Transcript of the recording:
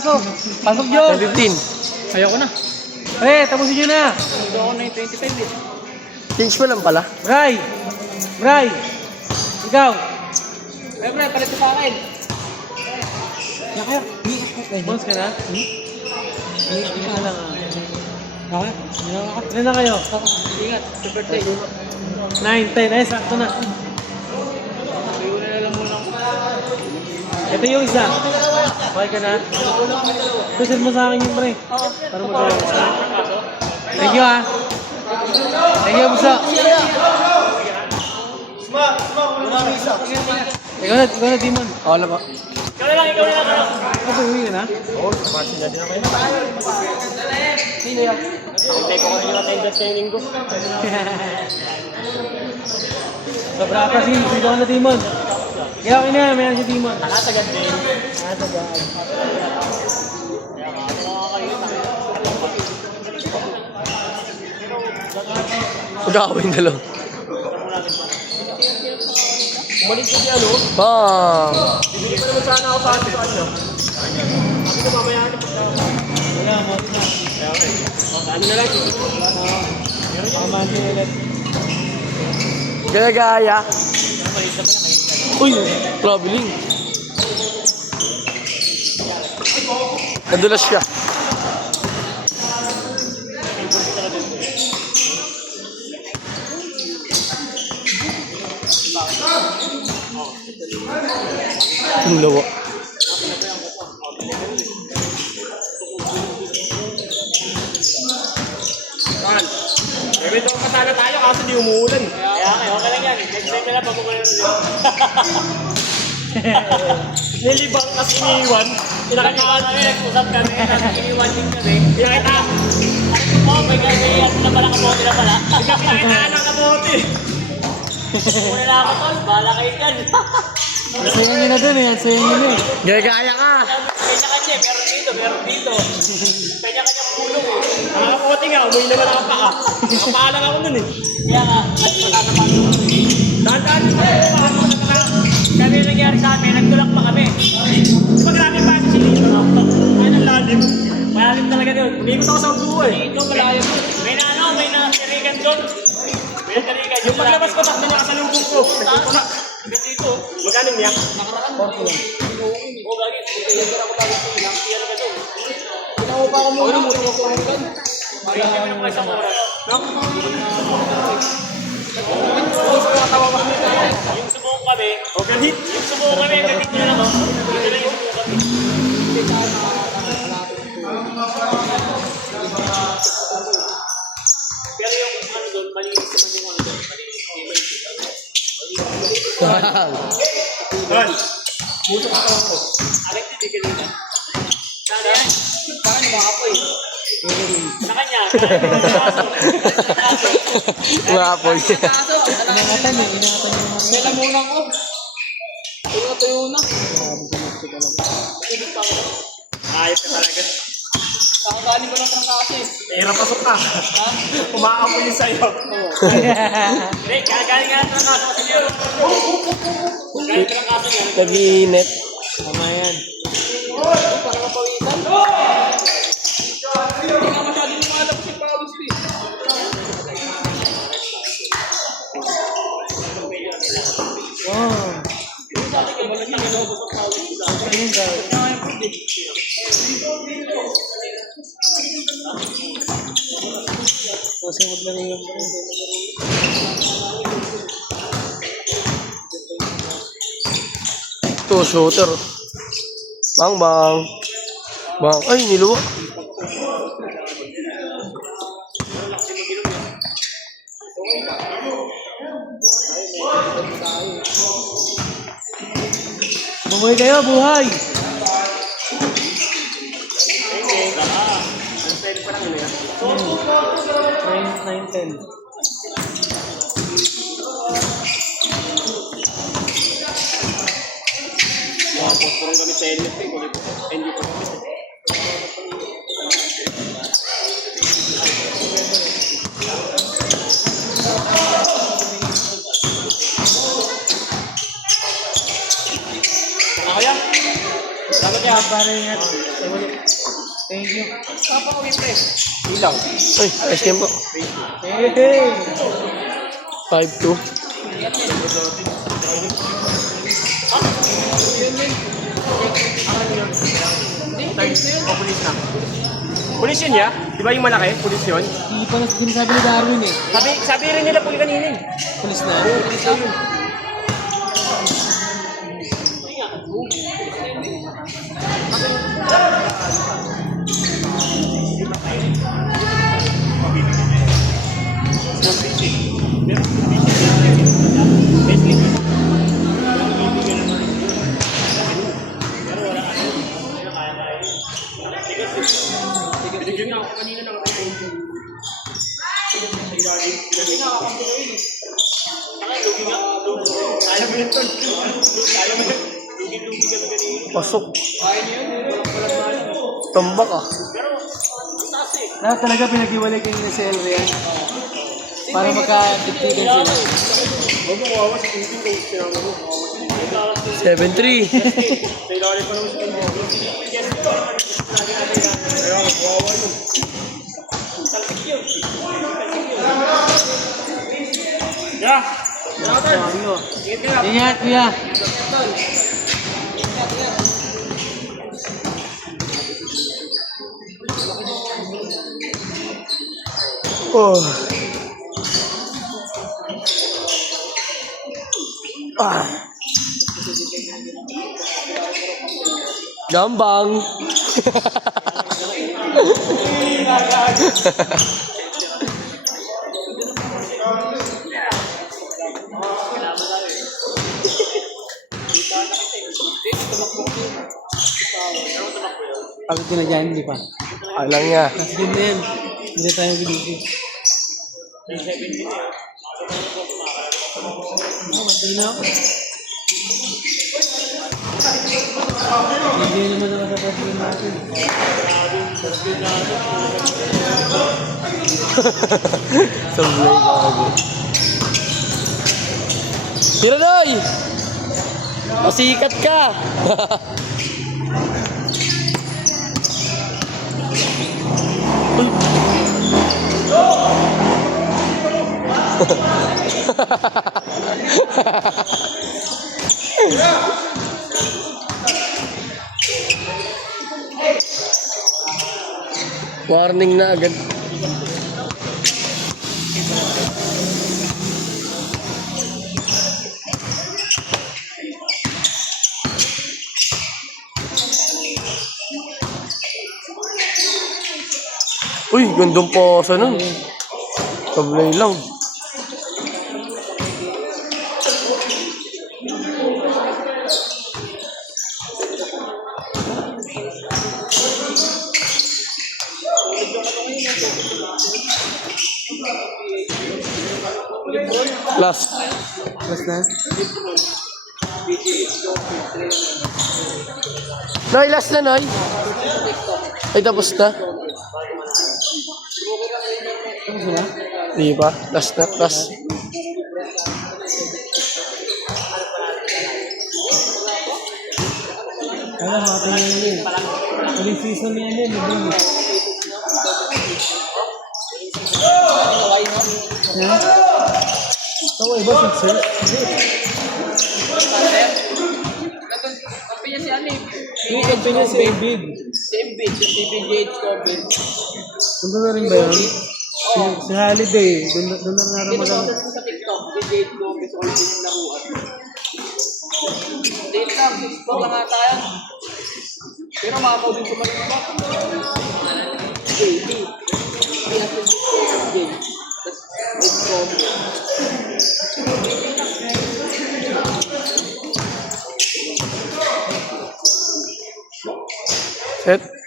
pasok. Pasok, John. 15. Ayoko na. Eh, tapusin nyo na. Ito ako na yung 25 eh. Change mo lang pala. Bray. Bray. Ikaw. Eh, pre, palit ko sa akin. Nakaya. Bones ka na? Ingat na lang ah. Okay? Ilan na kayo? Ingat, sa birthday. 9, 10. Eh, sakto na. Iuna na lang muna ako. Ito yung isa. Okay ka na? Tusin mo sa akin yung pre. Para magawa ko. Thank you ah. Thank you, Busa. Ikaw na, Demon. Oo na po. Ikaw na lang. Ako, uwi ka na? Oo, kapasyon na din ako. Sino yan? Nakintay ko kanina yung attendance ngayong linggo. Sobra ka si dito ka na, Demon. Kaya okay na, mayroon si Demon. Nakasagad din. Mag-aaway na lang. Bumalik ko siya, no? Bang! Bibili pa naman sana ako sa atin. Sabi ko mamaya na pagka... Wala, mo na. Okay. Ano na lang? Pakaman niyo ulit. Gaya-gaya. Uy! Traveling. Nadulas siya. Ang lawa. Ito kasana tayo kasi di umuulan. Kaya okay lang yan. Next time na lang pagkukulan ulit. Nilibang kasi iniiwan. Pinakaiwan kami, nag-usap kami. Iniiwan din kami. Pinakita. Oh, may gagawin na pala kabote na pala. Pinakitaan ng kabote. Muna na ako tol, bahala kayo dyan. Sayin nyo na dun eh, sayin nyo na eh. Gaya-gaya ka. Kanya-kanya, meron dito. Kanya-kanya pulong eh. Ang kabote nga, umuwi naman ang paa. Nakapaalang ako nun eh. Kaya nga, nagpatatapan ko. Daan-daan yung kami nangyari sa amin, nagtulak pa kami. Di ba grabe pa si Lito? Ay, ang lalim. Malalim talaga doon. Umikot ako sa ulo eh. Dito, malayo. May natirigan doon. May natirigan. Yung paglabas ko, takbo niya kasalubong ko. Nagpupunak. Hanggang dito. Magkano niya? Nakaraan. Oo, lagi. Kaya ako lagi ito. Kaya naman doon. Pinawa pa ako muna. Mutuwa ko lang doon. Kaya kami naman isang oras. Yung sumuko kami, yung sumuko kami, ganit nyo na lang, dito na yung sumuko kami. Pero yung ano doon, malinis naman yung ano doon, malinis yung Wow. Puto ka lang ko. Alek, hindi ka nila. Sana yan. Parang lumakapoy. Sa kanya. Maapoy. Ingatan nyo, ingatan nyo. Sela muna ko. Tuyo na. Ayos ka talaga. Kakagaling ko ng trangkasi. Era pasok ka. Umaapoy yung sayo. Hindi, kakagaling nga ng trangkasi kasi yun. Kakagaling trangkasi yun. Nag-iinit. Tama yan. Para mapawisan. Hindi nga masyadong lumalabas yung pawis ko eh. Oh. Sabi ko, malaki ang lobos ang pawis ko. Ayun daw. Kasi maglaro yung pre. Ito, shooter. Bang, bang. Bang. Ay, niluwa. Buhay kayo, buhay! 9, 10. Parang kami sa helmet eh. Hindi ko. Ako yan. Salamat yan. Pare, ingat. Thank you. Ilang. Ay, ayos yan po. Hey! 5-2. Pulis yun ya? Di ba yung malaki? Pulis yun? Hindi pa sinasabi ni Darwin eh. Sabi rin nila po kanina eh. Pulis na. Pulis daw yun. Pasok. Tambak ah. Lahat talaga pinag-iwalay kayo na si Elrian. Para magka-diktigan sila. 7-3. Yeah. Ingat, kuya. Oh. Ah. Gambang. Pagod ko na dyan, hindi pa. Alang nga. Last game na yan. Hindi tayo biligi. Matay na ako. Hindi naman ako sa game natin. Sablay bago. Tira Noy! Masikat ka! Warning na agad. Uy, gandong posa nun. Sablay lang. Last. Last na? Noy, last na, Noy. Ay, tapos na. Tapos na? Di ba? Last na, last. Alam, mga tingin yun. Uling season niya yun. Ha? Tawa iba, sir? Kampi niya si Ani. Yung kampi niya si Big. Same bid, yung PBGH COVID. Punta na rin ba yun? Si Holiday. Doon na Dito maganda. sa TikTok, PBGH COVID, so ulit yung laruan. Date lang, Facebook lang ata yan. Pero makapaw din sa mga iba. JB. Kaya sa game. Tapos, it's COVID. Set.